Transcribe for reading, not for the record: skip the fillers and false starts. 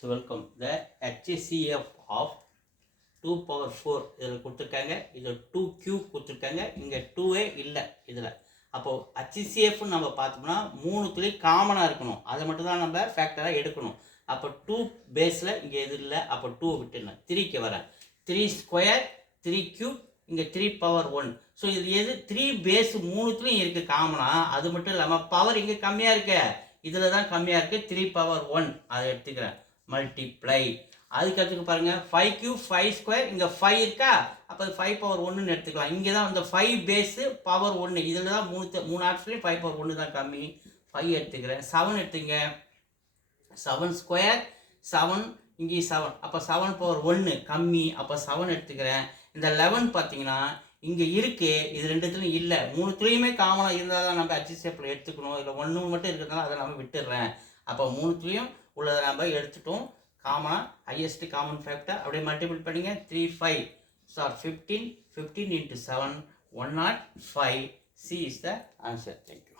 So welcome. The HCF of 2 power 4 இதில் கொடுத்துருக்காங்க. இதில் 2 cube கொடுத்துருக்காங்க. இங்கே 2 இல்லை இதில். அப்போது HCF நம்ம பார்த்தோம்னா மூணுத்துலேயும் காமனாக இருக்கணும். அதை மட்டும் தான் நம்ம ஃபேக்டராக எடுக்கணும். அப்போ 2 பேஸில் இங்கே எது இல்லை. அப்போ 2 விட்டுருந்தேன். 3க்கு வரேன். 3 ஸ்கொயர் 3 cube இங்கே 3 பவர் 1. ஸோ இது எது 3 பேஸ் மூணுத்துலேயும் இருக்குது காமனாக. அது மட்டும் இல்லாமல் பவர் இங்கே கம்மியாக இருக்கு. இதில் தான் கம்மியாக இருக்குது. 3 பவர் 1 அதை எடுத்துக்கிறேன். மல்டிப்ளை அதுக்கு பாருங்க 5 cube 5 ஸ்கொயர் இங்கே 5 இருக்கா. அப்போ 5 பவர் 1ன்னு எடுத்துக்கலாம். இங்கே தான் இந்த 5 பேஸு பவர் 1 இதில் தான் மூணு ஆப்ஷன்லேயும் 5 பவர் 1 தான் கம்மி. 5 எடுத்துக்கிறேன். 7 எடுத்துங்க. 7 ஸ்கொயர் 7 இங்கே 7 அப்போ 7 பவர் 1 கம்மி. அப்போ 7 எடுத்துக்கிறேன். இந்த 11 பார்த்தீங்கன்னா இங்கே இருக்குது. இது ரெண்டுத்துலையும் இல்லை. மூணுத்துலேயுமே காமனாக இருந்தால் தான் நம்ம HCFல எடுத்துக்கணும். இதில் 1 மட்டும் இருக்கிறதுனால அதை நம்ம விட்டுடுறேன். அப்போ மூணுத்துலேயும் உள்ளதை நம்ம எடுத்துட்டோம். காமனாக ஹையஸ்ட் காமன் ஃபேக்டர் அப்படியே மல்டிபிள் பண்ணிங்க. 3 5 sir 15 15 into 7 105. C is the answer. Thank you.